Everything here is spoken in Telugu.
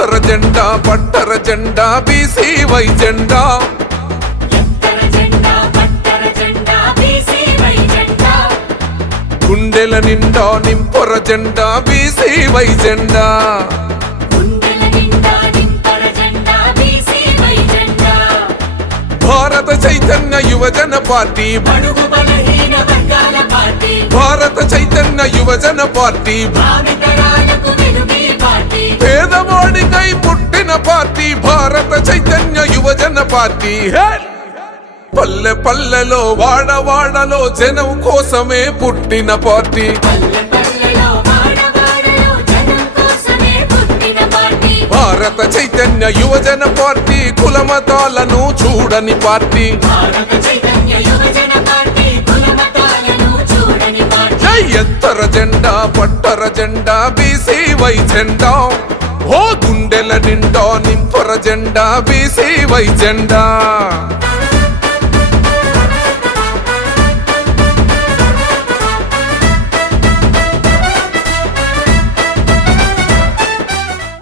ఎత్తర జెండా పట్టర జెండా బీసీవై జెండా గుండెల నిండా నింపొర జెండా బీసీవై జెండా భారత చైతన్య యువజన పార్టీ భారత చైతన్య యువజన పార్టీ పేదవాడికై పుట్టిన పార్టీ భారత చైతన్య యువజన పార్టీ పల్లె పల్లెలో వాడవాడలో జనం కోసమే పుట్టిన పార్టీ భారత చైతన్య యువజన పార్టీ కులమతాలను చూడని పార్టీ ఎత్తర జెండా పట్టర జెండా బీసీవై జెండా ఓ గుండెల నిండా నింపర జెండా బీసీవై జెండా